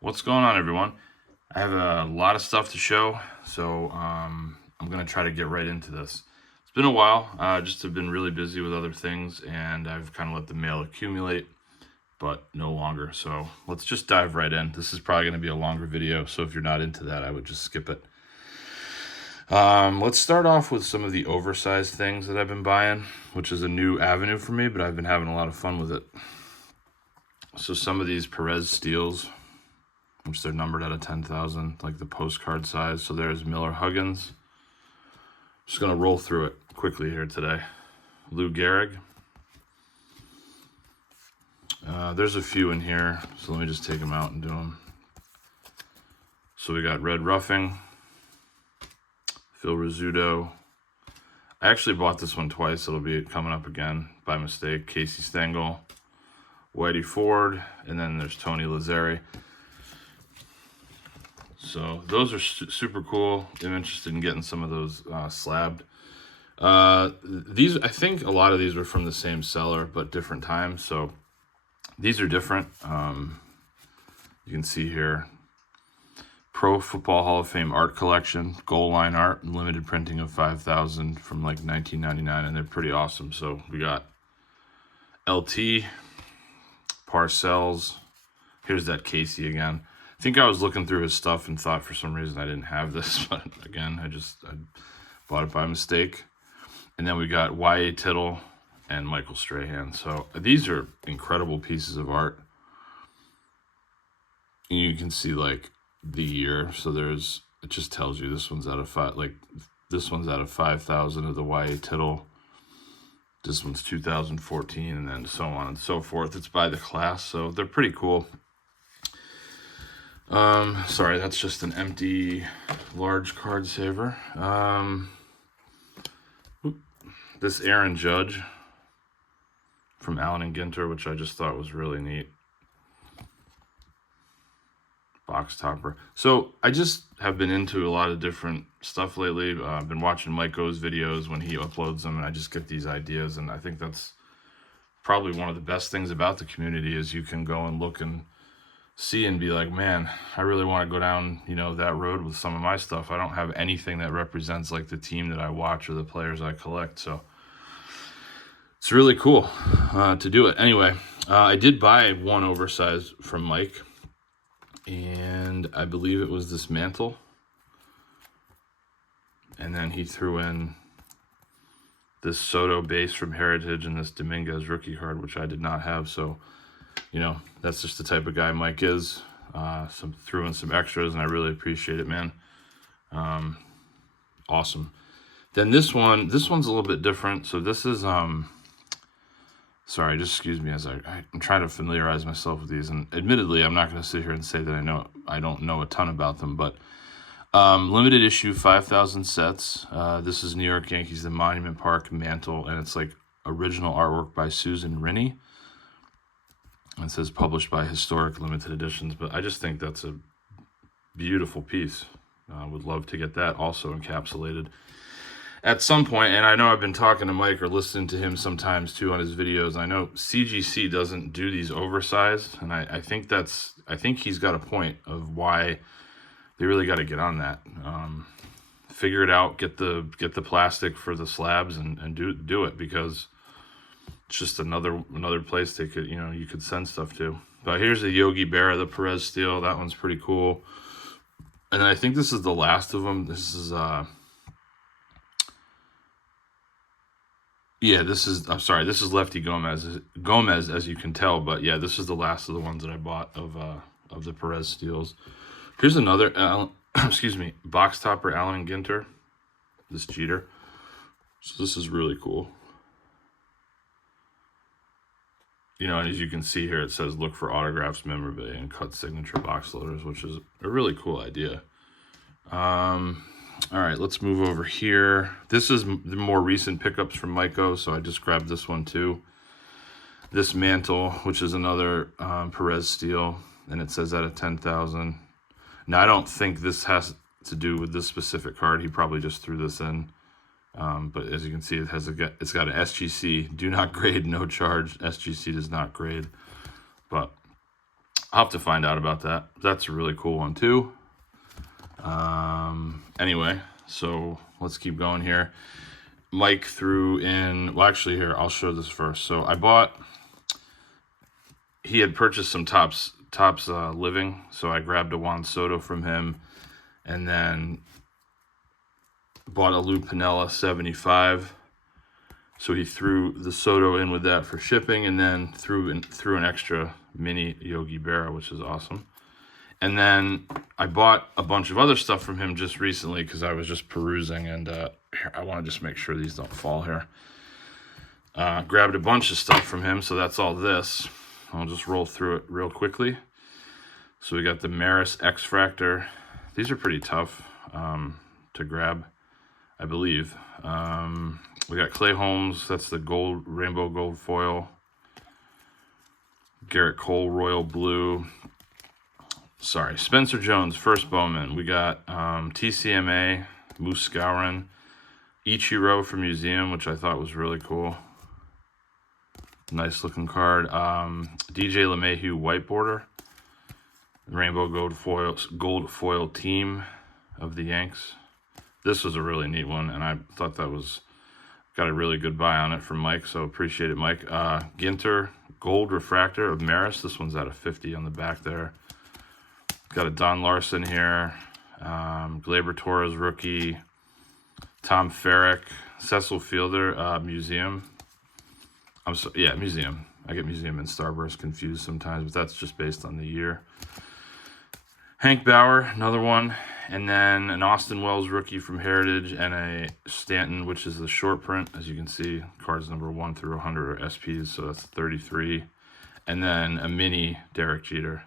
What's going on, everyone? I have a lot of stuff to show, so I'm going to try to get right into this. It's been a while, just have been really busy with other things, and I've kind of let the mail accumulate, but no longer. So let's just dive right in. This is probably going to be a longer video, so if you're not into that, I would just skip it. Let's start off with some of the oversized things that I've been buying, which is a new avenue for me, but I've been having a lot of fun with it. So some of these Perez Steels, which they're numbered out of 10,000, like the postcard size. So there's Miller Huggins. Just going to roll through it quickly here today. Lou Gehrig. There's a few in here, so let me just take them out and do them. So we got Red Ruffing, Phil Rizzuto. I actually bought this one twice. It'll be coming up again by mistake. Casey Stengel, Whitey Ford, and then there's Tony Lazzeri. So those are super cool. I'm interested in getting some of those slabbed. These, I think a lot of these were from the same seller, but different times. So these are different. You can see here, Pro Football Hall of Fame art collection, goal line art, limited printing of 5,000 from like 1999, and they're pretty awesome. So we got LT, Parcells. Here's that Casey again. I think I was looking through his stuff and thought for some reason I didn't have this, but again, I bought it by mistake. And then we got Y.A. Tittle and Michael Strahan. So these are incredible pieces of art. And you can see like the year. So it just tells you this one's out of this one's out of 5,000 of the Y.A. Tittle. This one's 2014, and then so on and so forth. It's by the class, so they're pretty cool. Sorry, that's just an empty large card saver. This Aaron Judge from Allen and Ginter, which I just thought was really neat. Box topper. So I just have been into a lot of different stuff lately. I've been watching Mike O's videos when he uploads them, and I just get these ideas, and I think that's probably one of the best things about the community is you can go and look and see and be like, man, I really want to go down, that road with some of my stuff. I don't have anything that represents like the team that I watch or the players I collect. So it's really cool to do it. Anyway, I did buy one oversized from Mike, and I believe it was this mantle. And then he threw in this Soto base from Heritage and this Dominguez rookie card, which I did not have. So that's just the type of guy Mike is. Threw in some extras, and I really appreciate it, man. Awesome. Then this one's a little bit different. So this is, sorry, just excuse me as I'm trying to familiarize myself with these. And admittedly, I'm not going to sit here and say that I don't know a ton about them, but limited issue 5,000 sets. This is New York Yankees, the Monument Park mantle, and it's like original artwork by Susan Rinne. It says published by Historic Limited Editions, but I just think that's a beautiful piece. Would love to get that also encapsulated at some point. And I know I've been talking to Mike or listening to him sometimes too on his videos. I know CGC doesn't do these oversized, and I think he's got a point of why they really got to get on that. Figure it out, get the plastic for the slabs and do it, because it's just another place they could, you could send stuff to. But here's the Yogi Berra, the Perez Steel. That one's pretty cool. And I think this is the last of them. This is this is Lefty Gomez, as you can tell. But yeah, this is the last of the ones that I bought of the Perez Steels. Here's another, box topper Allen and Ginter. This Jeter. So this is really cool. As you can see here, it says look for autographs, memorabilia, and cut signature box loaders, which is a really cool idea. All right, let's move over here. This is the more recent pickups from Myco, so I just grabbed this one too. This mantle, which is another Perez Steel, and it says out of 10,000. Now, I don't think this has to do with this specific card. He probably just threw this in. But as you can see, it's got an SGC, do not grade, no charge. SGC does not grade. But I'll have to find out about that. That's a really cool one too. Anyway, so let's keep going here. Mike threw in, well, actually, here, I'll show this first. So he had purchased some Topps Living, so I grabbed a Juan Soto from him, and then bought a Lou Piniella 75. So he threw the Soto in with that for shipping, and then threw an extra mini Yogi Berra, which is awesome. And then I bought a bunch of other stuff from him just recently because I was just perusing, and here, I want to just make sure these don't fall here. Grabbed a bunch of stuff from him, so that's all this. I'll just roll through it real quickly. So we got the Maris X-Fractor. These are pretty tough to grab, I believe. We got Clay Holmes. That's the gold, rainbow gold foil. Garrett Cole Royal Blue. Sorry, Spencer Jones, first Bowman. We got TCMA, Moose Skowron, Ichiro from Museum, which I thought was really cool. Nice looking card. DJ LeMahieu white border. Rainbow gold foil team of the Yanks. This was a really neat one, and I thought that was got a really good buy on it from Mike, so appreciate it, Mike. Ginter gold refractor of Maris. This one's at a 50 on the back there. Got a Don Larson here. Gleyber Torres rookie. Tom Ferrick. Cecil Fielder, Museum. Museum. I get Museum and Starburst confused sometimes, but that's just based on the year. Hank Bauer, another one. And then an Austin Wells rookie from Heritage, and a Stanton, which is the short print. As you can see, cards number 1 through 100 are SPs, so that's 33. And then a mini Derek Jeter.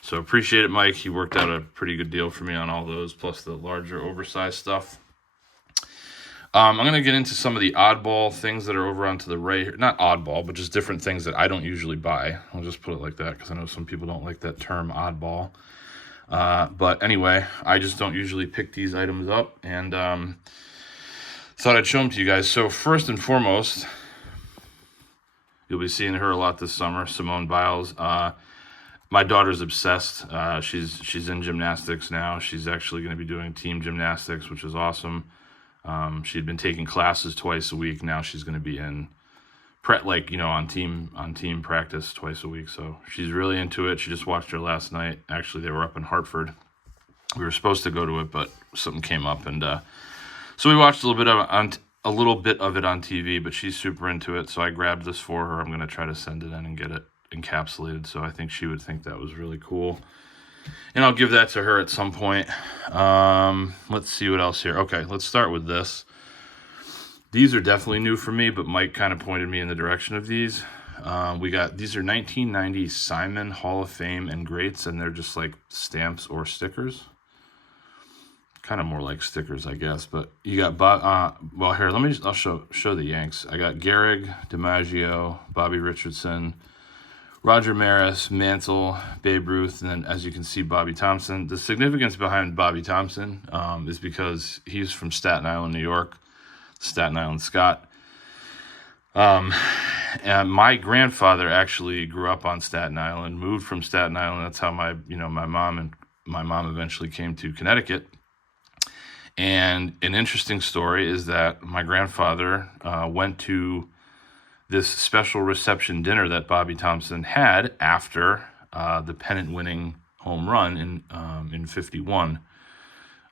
So appreciate it, Mike. He worked out a pretty good deal for me on all those, plus the larger oversized stuff. I'm going to get into some of the oddball things that are over onto the right here. Not oddball, but just different things that I don't usually buy. I'll just put it like that because I know some people don't like that term oddball. But anyway, I just don't usually pick these items up, and thought I'd show them to you guys. So first and foremost, you'll be seeing her a lot this summer, Simone Biles. My daughter's obsessed. She's in gymnastics now. She's actually going to be doing team gymnastics, which is awesome. She'd been taking classes twice a week. Now she's going to be in on team practice twice a week. So she's really into it. She just watched her last night. Actually, they were up in Hartford. We were supposed to go to it, but something came up, and so we watched a little bit of it on TV. But she's super into it, so I grabbed this for her. I'm going to try to send it in and get it encapsulated. So I think she would think that was really cool. And I'll give that to her at some point. Let's see what else here. Okay, let's start with this. These are definitely new for me, but Mike kind of pointed me in the direction of these. These are 1990 Simon Hall of Fame and Greats, and they're just like stamps or stickers. Kind of more like stickers, I guess. But you got here. I'll show the Yanks. I got Gehrig, DiMaggio, Bobby Richardson, Roger Maris, Mantle, Babe Ruth, and then, as you can see, Bobby Thompson. The significance behind Bobby Thompson is because he's from Staten Island, New York, Staten Island Scott. And my grandfather actually grew up on Staten Island, moved from Staten Island. That's how my mom eventually came to Connecticut. And an interesting story is that my grandfather went to this special reception dinner that Bobby Thompson had after the pennant-winning home run in 51.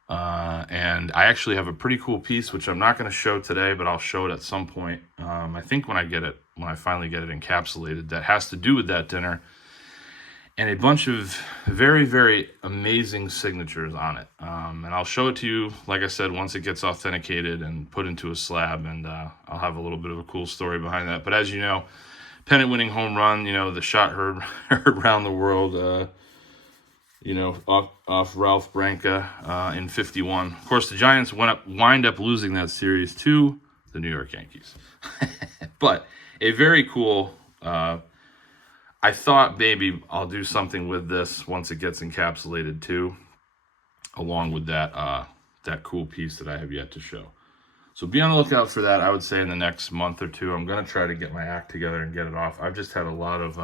And I actually have a pretty cool piece, which I'm not going to show today, but I'll show it at some point. I think when I finally get it encapsulated, that has to do with that dinner, and a bunch of very, very amazing signatures on it. And I'll show it to you, like I said, once it gets authenticated and put into a slab, and I'll have a little bit of a cool story behind that. But as you know, pennant-winning home run, the shot heard around the world, off Ralph Branca in 51. Of course, the Giants wind up losing that series to the New York Yankees. But a very cool... I thought maybe I'll do something with this once it gets encapsulated too, along with that cool piece that I have yet to show. So be on the lookout for that. I would say in the next month or two, I'm going to try to get my act together and get it off. I've just had a lot of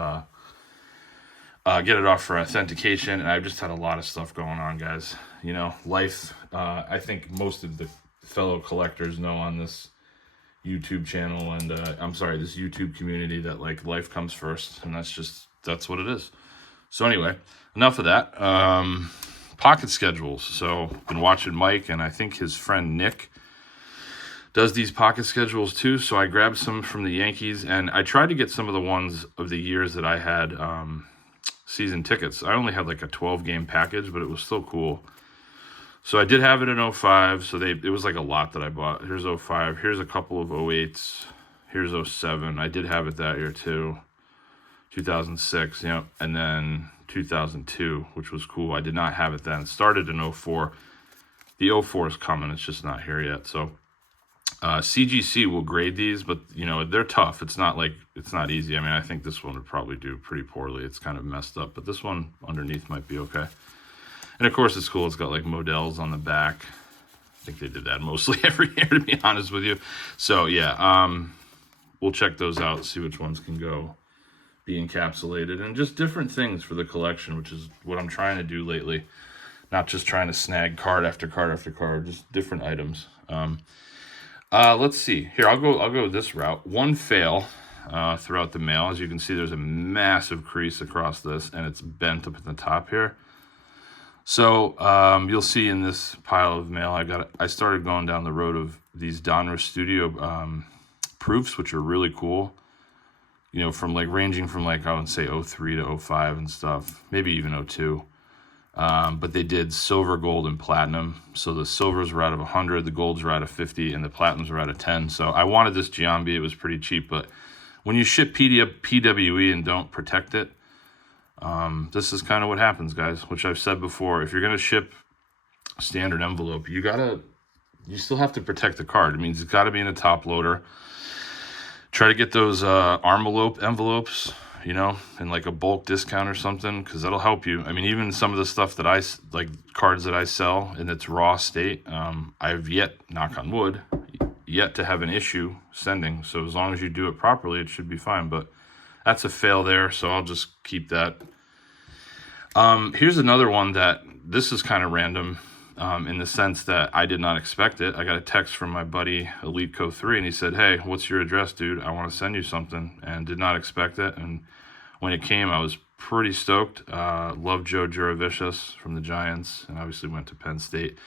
get it off for authentication. And I've just had a lot of stuff going on, guys. You know, life. I think most of the fellow collectors know on this YouTube channel and I'm sorry, this YouTube community that like life comes first, and that's what it is. So anyway, enough of that. Pocket schedules. So been watching Mike, and I think his friend Nick does these pocket schedules too. So I grabbed some from the Yankees, and I tried to get some of the ones of the years that I had season tickets. I only had like a 12-game package, but it was still cool. So I did have it in 05, so it was like a lot that I bought. Here's 05, here's a couple of 08s, here's 07. I did have it that year too. 2006, and then 2002, which was cool. I did not have it then. It started in 04. The 04 is coming, it's just not here yet. So CGC will grade these, but they're tough. It's not easy. I mean, I think this one would probably do pretty poorly. It's kind of messed up, but this one underneath might be okay. And of course, it's cool. It's got like models on the back. I think they did that mostly every year, to be honest with you. So yeah, we'll check those out, see which ones can go be encapsulated, and just different things for the collection, which is what I'm trying to do lately. Not just trying to snag card after card after card, just different items. Let's see. Here, I'll go this route. One fail throughout the mail. As you can see, there's a massive crease across this, and it's bent up at the top here. So you'll see in this pile of mail, I started going down the road of these Donruss Studio proofs, which are really cool. From ranging from I would say 03 to 05 and stuff, maybe even 02. But they did silver, gold, and platinum. So the silvers were out of 100, the golds were out of 50, and the platinums were out of 10. So I wanted this Giambi. It was pretty cheap, but when you ship PWE and don't protect it, this is kind of what happens, guys, which I've said before. If you're going to ship a standard envelope, you still have to protect the card. It means it's got to be in a top loader. Try to get those Armalope envelopes, in like a bulk discount or something, because that'll help you. I mean, even some of the stuff that cards that I sell in its raw state, I've yet, knock on wood, yet to have an issue sending. So as long as you do it properly, it should be fine. But that's a fail there, so I'll just keep that. Here's another one that this is kind of random in the sense that I did not expect it. I got a text from my buddy Elite Co 3, and he said, "Hey, what's your address, dude? I want to send you something," and did not expect it. And when it came, I was pretty stoked. Love Joe Juravicius from the Giants, and obviously went to Penn State.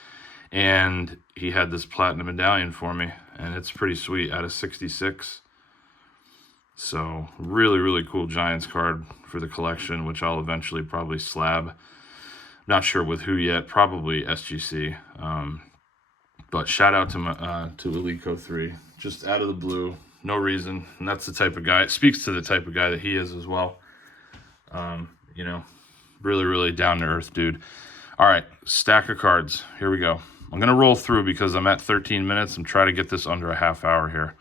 And he had this platinum medallion for me, and it's pretty sweet, out of 66. So really, really cool Giants card for the collection, which I'll eventually probably slab. Not sure with who yet, probably SGC. But shout out to Elite Co 3, just out of the blue, no reason. And that's the type of guy, it speaks to the type of guy that he is as well. Really, really down to earth dude. All right, stack of cards. Here we go. I'm going to roll through because I'm at 13 minutes. I'm trying to get this under a half hour here.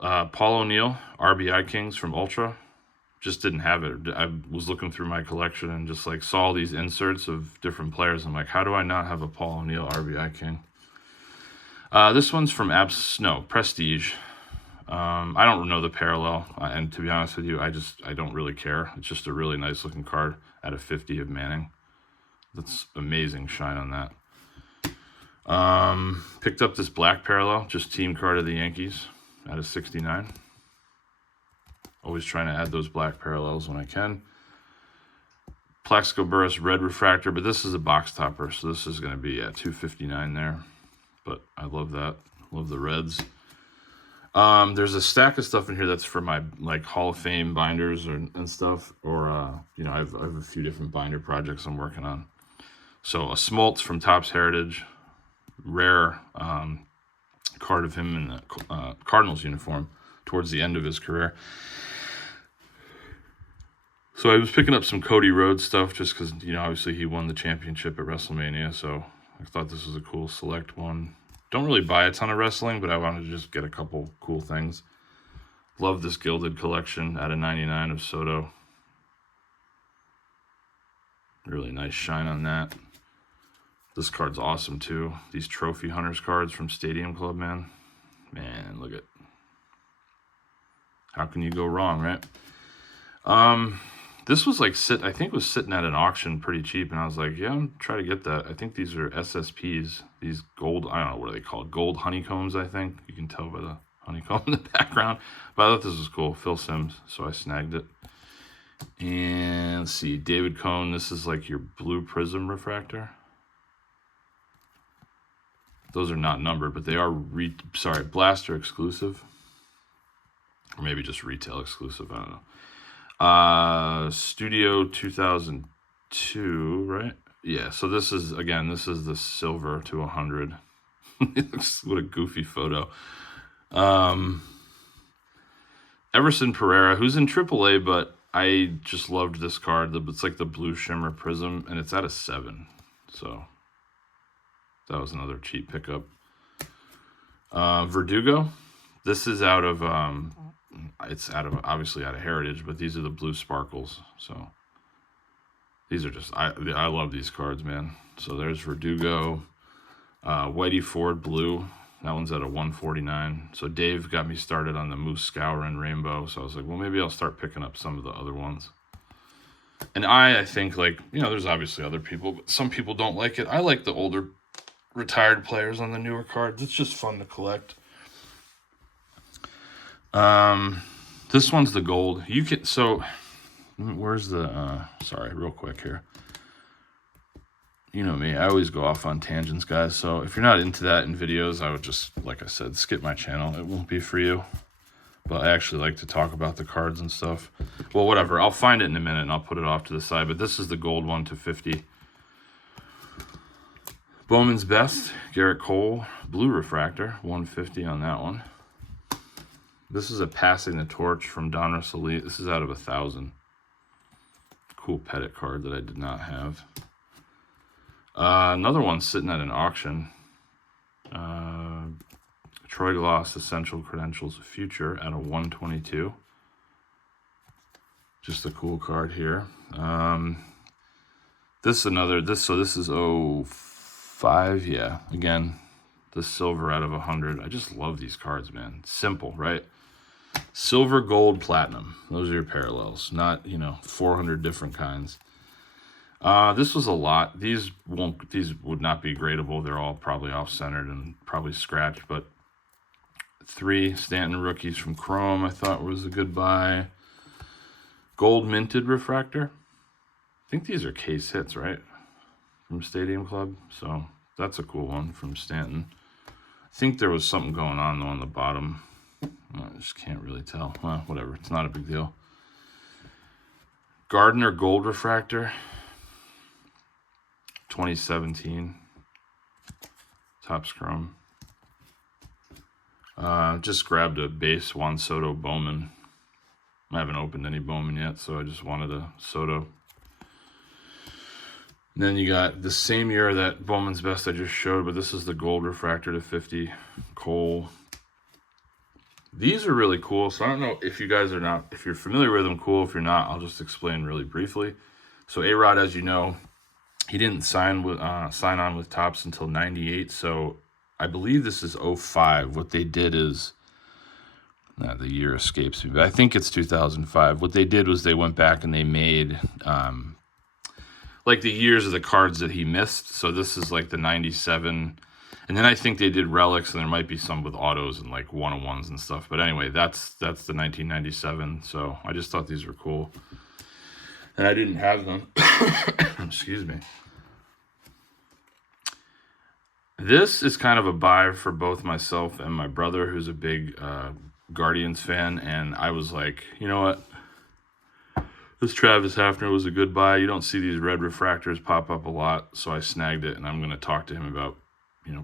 Paul O'Neill, RBI Kings from Ultra. Just didn't have it. I was looking through my collection and just saw these inserts of different players. I'm like, how do I not have a Paul O'Neill RBI King? This one's from Prestige. I don't know the parallel, and to be honest with you, I don't really care. It's just a really nice looking card out of 50 of Manning. That's amazing shine on that. Picked up this black parallel, just team card of the Yankees out of 69. Always trying to add those black parallels when I can. Plaxico Burress red refractor, but this is a box topper, so this is going to be at 259 there. But I love that. Love the reds. There's a stack of stuff in here that's for my Hall of Fame binders and stuff, or I have a few different binder projects I'm working on. So a Smoltz from Topps Heritage, rare card of him in the Cardinals uniform towards the end of his career. So I was picking up some Cody Rhodes stuff just because, obviously he won the championship at WrestleMania. So I thought this was a cool select one. Don't really buy a ton of wrestling, but I wanted to just get a couple cool things. Love this Gilded collection out of 99 of Soto. Really nice shine on that. This card's awesome too. These Trophy Hunters cards from Stadium Club, man. Man, look at. How can you go wrong, right? This was like I think it was sitting at an auction pretty cheap, and I was like, yeah, I'm trying to get that. I think these are SSPs, these gold, I don't know what are they called, gold honeycombs, I think. You can tell by the honeycomb in the background. But I thought this was cool, Phil Simms, so I snagged it. And let's see, David Cone, this is like your blue prism refractor. Those are not numbered, but they are, Blaster exclusive. Or maybe just retail exclusive, I don't know. Studio 2002, right? Yeah, so this is, again, this is the silver to 100. What a goofy photo. Everson Pereira, who's in AAA, but I just loved this card. It's like the blue shimmer prism, and it's at a 7. So that was another cheap pickup. Verdugo, this is out of... it's obviously out of Heritage, but these are the blue sparkles. So these are just, I love these cards, man. So there's Verdugo, Whitey Ford blue. That one's at a 149. So Dave got me started on the Moose Scourin Rainbow. So I was like, well, maybe I'll start picking up some of the other ones. And I think, like, you know, there's obviously other people, but some people don't like it. I like the older retired players on the newer cards. It's just fun to collect. This one's the gold. You can, so where's the, sorry, real quick here. You know me, I always go off on tangents, guys. So if you're not into that in videos, I would just, like I said, skip my channel. It won't be for you. But I actually like to talk about the cards and stuff. Well, whatever. I'll find it in a minute and I'll put it off to the side. But this is the gold 1/50. Bowman's Best, Garrett Cole, blue refractor, 150 on that one. This is a Passing the Torch from Donruss Elite. This is out of 1,000. Cool Pettit card that I did not have. Another one sitting at an auction. Troy Glaus Essential Credentials Future at a 122. Just a cool card here. This is 05, yeah. Again, the silver out of 100. I just love these cards, man. Simple, right? Silver, gold, platinum. Those are your parallels, not, 400 different kinds. This was a lot. These would not be gradable. They're all probably off-centered and probably scratched, but 3 Stanton rookies from Chrome I thought was a good buy. Gold minted refractor. I think these are case hits, right? From Stadium Club. So that's a cool one from Stanton. I think there was something going on though on the bottom. I just can't really tell. Well, whatever. It's not a big deal. Gardner gold refractor. 2017. Topps Chrome. Just grabbed a base Juan Soto Bowman. I haven't opened any Bowman yet, so I just wanted a Soto. And then you got the same year that Bowman's Best I just showed, but this is the gold refractor to 50. Cole. These are really cool. So I don't know if you guys are not, if you're familiar with them, cool. If you're not, I'll just explain really briefly. So A-Rod, as you know, he didn't sign on with Topps until 98. So I believe this is 05. What they did is, the year escapes me, but I think it's 2005. What they did was they went back and they made like the years of the cards that he missed. So this is like the 97. And then I think they did relics, and there might be some with autos and like 101s and stuff. But anyway, that's the 1997. So I just thought these were cool. And I didn't have them. Excuse me. This is kind of a buy for both myself and my brother, who's a big Guardians fan. And I was like, you know what? This Travis Hafner was a good buy. You don't see these red refractors pop up a lot. So I snagged it, and I'm going to talk to him about,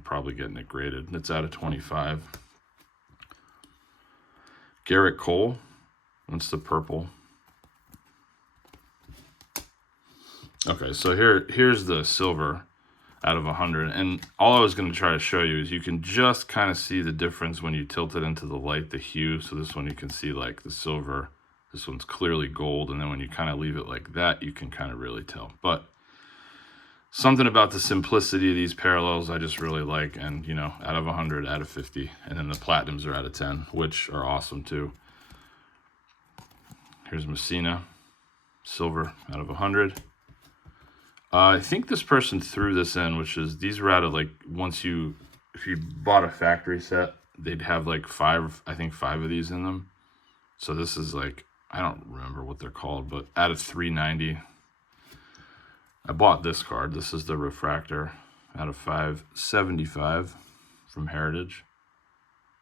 probably getting it graded. It's out of 25. Garrett Cole. That's the purple. Okay, so here's the silver out of 100. And all I was going to try to show you is you can just kind of see the difference when you tilt it into the light, the hue. So this one you can see like the silver. This one's clearly gold. And then when you kind of leave it like that, you can kind of really tell. But something about the simplicity of these parallels I just really like. And, out of 100, out of 50. And then the platinums are out of 10, which are awesome too. Here's Messina. silver out of 100. I think this person threw this in, which is, these were out of like, if you bought a factory set, they'd have like five of these in them. So this is like, I don't remember what they're called, but out of 390. I bought this card. This is the refractor out of 575 from Heritage.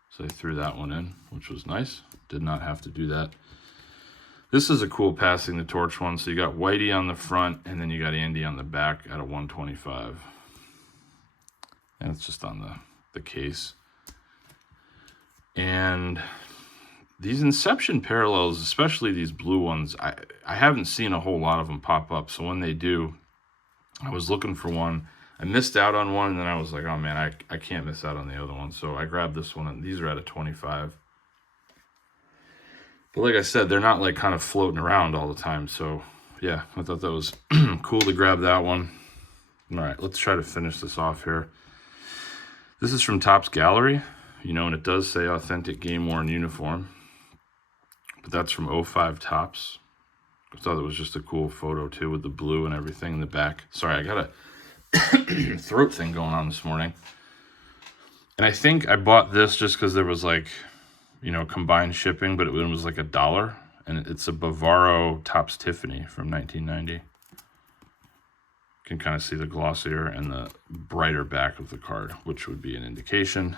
So I threw that one in, which was nice. Did not have to do that. This is a cool passing the torch one. So you got Whitey on the front, and then you got Andy on the back at a 125. And it's just on the case. And these Inception parallels, especially these blue ones, I haven't seen a whole lot of them pop up. So when they do, I was looking for one. I missed out on one, and then I was like, oh man, I can't miss out on the other one. So I grabbed this one, and these are at a 25. But like I said, they're not like kind of floating around all the time. So yeah, I thought that was cool to grab that one. All right, let's try to finish this off here. This is from Topps Gallery, and it does say authentic game worn uniform. But that's from 05 Topps. I thought it was just a cool photo too with the blue and everything in the back. Sorry, I got a throat thing going on this morning. And I think I bought this just because there was like, combined shipping, but it was like $1. And it's a Bavaro Topps Tiffany from 1990. You can kind of see the glossier and the brighter back of the card, which would be an indication.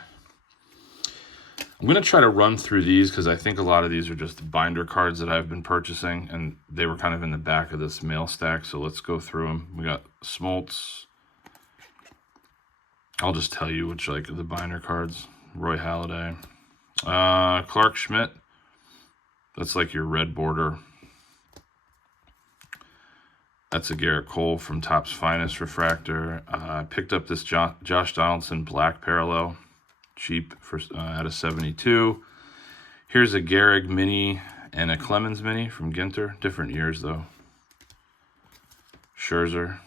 I'm going to try to run through these because I think a lot of these are just binder cards that I've been purchasing, and they were kind of in the back of this mail stack. So let's go through them. We got Smoltz. I'll just tell you which, like, the binder cards. Roy Halladay. Clark Schmidt. That's like your red border. That's a Garrett Cole from Topps Finest Refractor. I picked up this Josh Donaldson black parallel. Cheap for out of 72. Here's a Gehrig mini and a Clemens mini from Ginter. Different years though. Scherzer.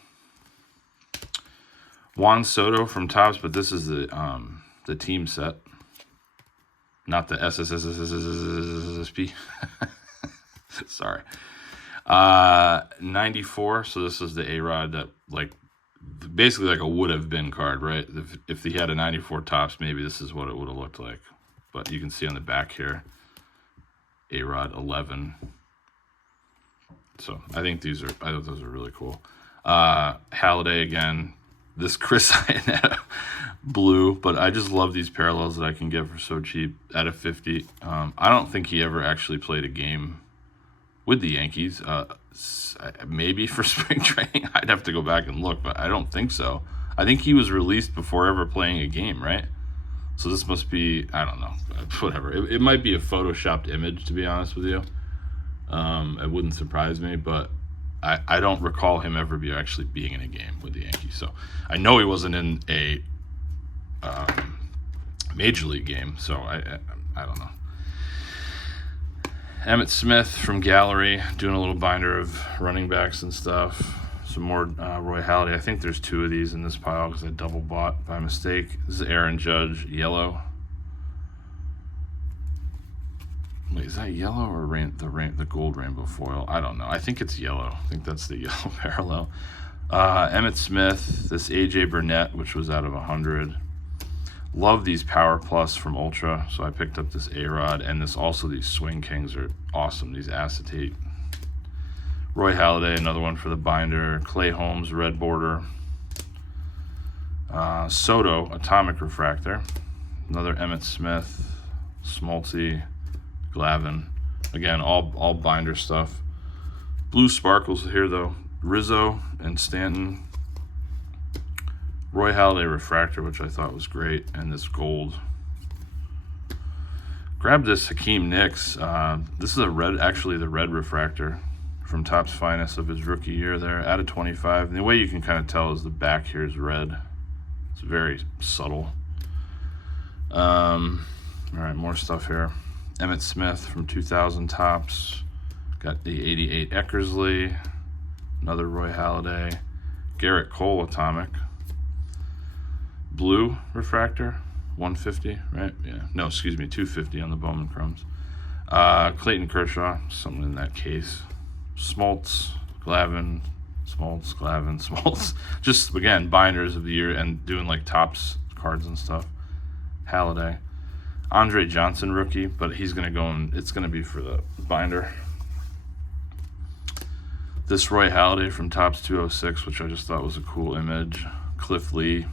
Juan Soto from Topps, but this is the team set, not the SSSSSSSP. Sorry. 94. So this is the A-Rod that basically like a would have been card, right? If he had a 94 Topps, maybe this is what it would have looked like. But you can see on the back here, A-Rod 11. So I thought those are really cool. Halladay again. This Chris Iannetta blue, but I just love these parallels that I can get for so cheap at a 50. I don't think he ever actually played a game with the Yankees. Maybe for spring training. I'd have to go back and look, but I don't think so. I think he was released before ever playing a game, right? So this must be, I don't know, whatever. It might be a photoshopped image, to be honest with you. It wouldn't surprise me, but I don't recall him ever actually being in a game with the Yankees. So I know he wasn't in a major league game, so I don't know. Emmitt Smith from Gallery, doing a little binder of running backs and stuff. Some more Roy Halladay. I think there's 2 of these in this pile because I double bought by mistake. This is Aaron Judge, yellow. Wait, is that yellow or the gold rainbow foil? I don't know. I think it's yellow. I think that's the yellow parallel. Emmitt Smith, this AJ Burnett, which was out of 100. Love these Power Plus from Ultra, so I picked up this A-Rod, and these Swing Kings are awesome, these acetate. Roy Halladay, another one for the binder. Clay Holmes, red border. Soto, Atomic Refractor. Another Emmitt Smith, Smoltzy, Glavine. Again, all binder stuff. Blue sparkles here though. Rizzo and Stanton. Roy Halladay Refractor, which I thought was great, and this gold. Grab this Hakeem Nicks. This is the red refractor from Topps Finest of his rookie year there, out of 25. And the way you can kind of tell is the back here is red. It's very subtle. All right, more stuff here. Emmitt Smith from 2000 Topps. Got the 88 Eckersley. Another Roy Halladay. Garrett Cole Atomic. Blue refractor, 150, right? Yeah. No, excuse me, 250 on the Bowman Chromes. Clayton Kershaw, something in that case. Smoltz, Glavin, Smoltz, Glavin, Smoltz. Just, again, binders of the year and doing like Topps cards and stuff. Halladay. Andre Johnson rookie, but he's going to go and it's going to be for the binder. This Roy Halladay from Topps 206, which I just thought was a cool image. Cliff Lee,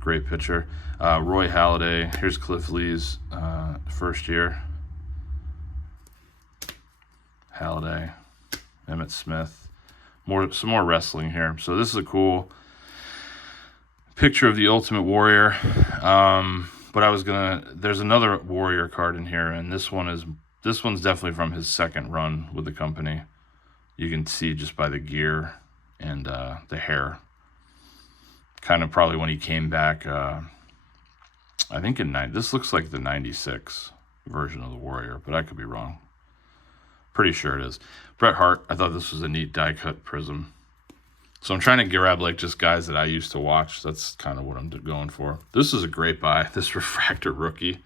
great pitcher. Roy Halladay, here's Cliff Lee's first year. Halladay, Emmitt Smith. Some more wrestling here. So this is a cool picture of the Ultimate Warrior. But there's another Warrior card in here, and this one's definitely from his second run with the company. You can see just by the gear and the hair. Kind of probably when he came back, I think this looks like the 96 version of the Warrior, but I could be wrong. Pretty sure it is. Bret Hart, I thought this was a neat die-cut prism. So I'm trying to grab like just guys that I used to watch. That's kind of what I'm going for. This is a great buy. This Refractor rookie.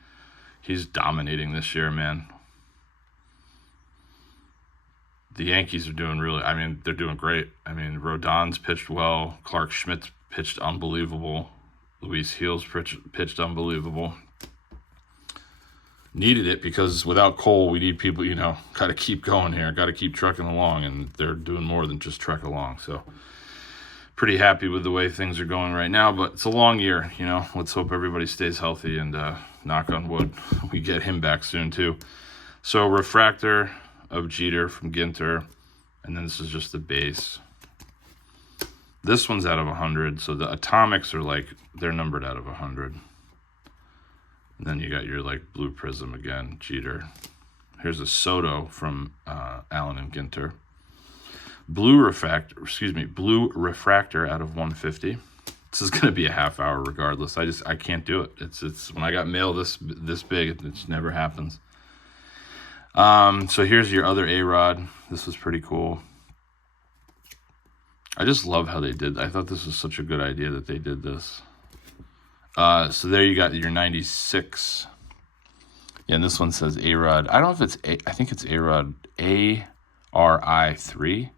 He's dominating this year, man. The Yankees are doing they're doing great. I mean, Rodon's pitched well. Clark Schmidt's pitched unbelievable. Luis Gil's pitched unbelievable. Needed it because without Cole, we need people, got to keep going here. Got to keep trucking along, and they're doing more than just truck along. So pretty happy with the way things are going right now, but it's a long year, Let's hope everybody stays healthy and knock on wood, we get him back soon too. So Refractor of Jeter from Ginter, and then this is just the base. This one's out of 100, so the atomics are they're numbered out of 100. And then you got your blue prism again, Jeter. Here's a Soto from Allen and Ginter. Blue refractor out of 150. This is going to be a half hour regardless. I can't do it. It's when I got mail this big, it just never happens. So here's your other A-Rod. This was pretty cool. I just love how they did. I thought this was such a good idea that they did this. So there you got your 96. Yeah, and this one says A-Rod. I don't know if it's I think it's A-Rod ARI3.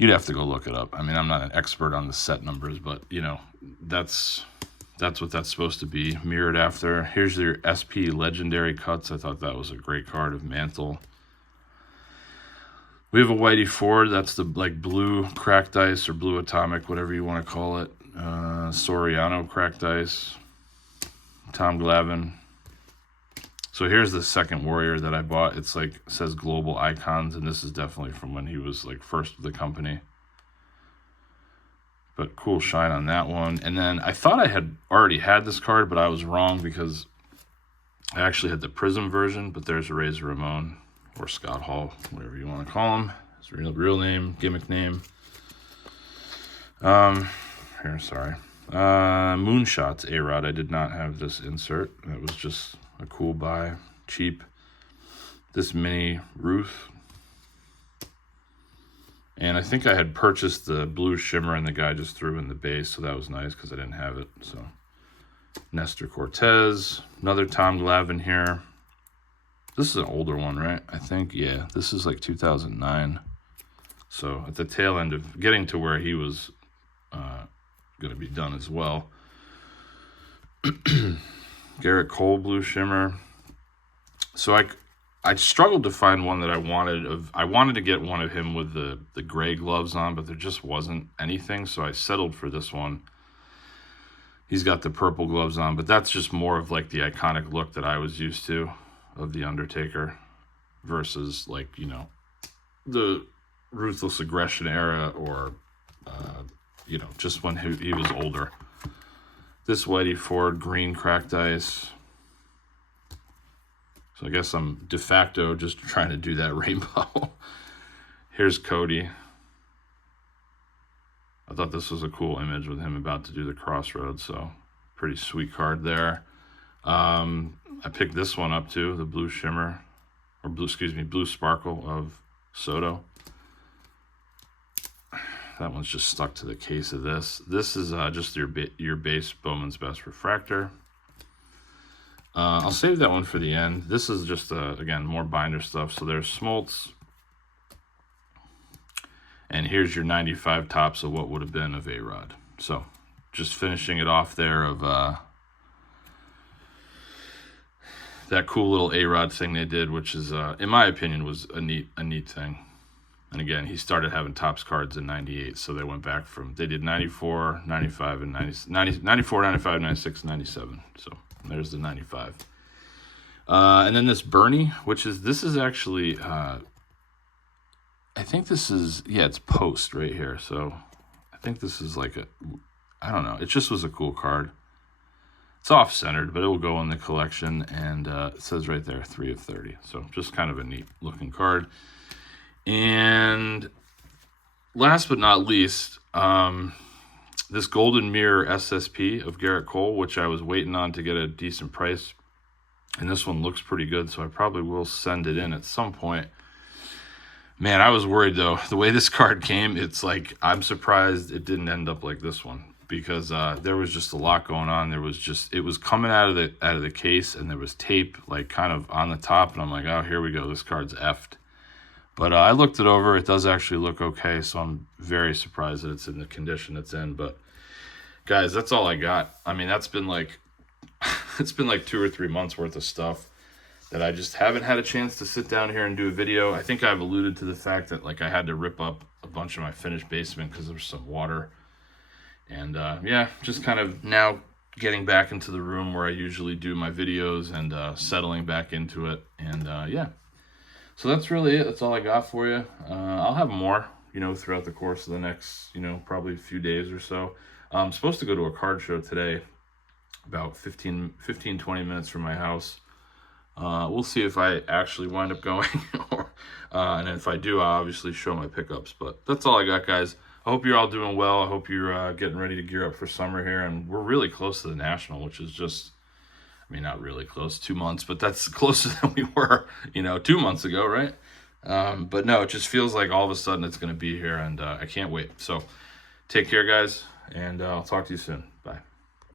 You'd have to go look it up. I mean, I'm not an expert on the set numbers, but that's what that's supposed to be mirrored after. Here's your SP Legendary Cuts. I thought that was a great card of Mantle. We have a Whitey Ford. That's the blue cracked ice or blue atomic, whatever you want to call it. Soriano cracked ice. Tom Glavine. So here's the second Warrior that I bought. It's says Global Icons, and this is definitely from when he was first with the company. But cool shine on that one. And then I thought I had already had this card, but I was wrong because I actually had the Prism version, but there's a Razor Ramon or Scott Hall, whatever you want to call him. His real name, gimmick name. Moonshots A-Rod. I did not have this insert. It was just a cool buy, cheap. This mini Ruth. And I think I had purchased the blue shimmer and the guy just threw in the base, so that was nice because I didn't have it. So Nestor Cortez, another Tom Glavine here. This is an older one, right? I think, yeah, this is 2009. So at the tail end of getting to where he was going to be done as well. Garrett Cole blue shimmer. So I struggled to find one that I wanted. I wanted to get one of him with the gray gloves on, but there just wasn't anything, so I settled for this one. He's got the purple gloves on, but that's just more of the iconic look that I was used to of the Undertaker versus the Ruthless Aggression era or just when he was older. This Whitey Ford green cracked ice. So I guess I'm de facto just trying to do that rainbow. Here's Cody. I thought this was a cool image with him about to do the Crossroads, so pretty sweet card there. I picked this one up too, the blue shimmer, or blue sparkle of Soto. That one's just stuck to the case of this. This is just your base Bowman's Best Refractor. I'll save that one for the end. This is just, again, more binder stuff. So there's Smoltz, And here's your 95 tops of what would have been of A-Rod. So just finishing it off there of that cool little A-Rod thing they did, which is, in my opinion, was a neat thing. And again, he started having tops cards in 98, so they went back they did 94, 95, and 94, 95, 96, 97. So there's the 95. And then this Bernie, this is actually, I think this is, it's Post right here. So I think this is like I don't know. It just was a cool card. It's off-centered, but it will go in the collection, and it says right there, 3 of 30. So just kind of a neat looking card. And last but not least, this Golden Mirror SSP of Gerrit Cole, which I was waiting on to get a decent price. And this one looks pretty good, so I probably will send it in at some point. Man, I was worried, though. The way this card came, it's like, I'm surprised it didn't end up like this one. Because there was just a lot going on. It was coming out of the case, and there was tape like kind of on the top. And I'm like, oh, here we go. This card's effed. But I looked it over. It does actually look okay, so I'm very surprised that it's in the condition it's in. But guys, that's all I got. I mean, that's been like it's been like 2 or 3 months worth of stuff that I just haven't had a chance to sit down here and do a video. I think I've alluded to the fact that like I had to rip up a bunch of my finished basement because there was some water. And just kind of now getting back into the room where I usually do my videos and settling back into it. And so that's really it. That's all I got for you. I'll have more, throughout the course of the next, probably a few days or so. I'm supposed to go to a card show today, about 15, 20 minutes from my house. We'll see if I actually wind up going. And if I do, I'll obviously show my pickups. But that's all I got, guys. I hope you're all doing well. I hope you're getting ready to gear up for summer here. And we're really close to the National, which is just, not really close, 2 months, but that's closer than we were, 2 months ago, right? But no, it just feels like all of a sudden it's going to be here, and I can't wait. So take care, guys, and I'll talk to you soon.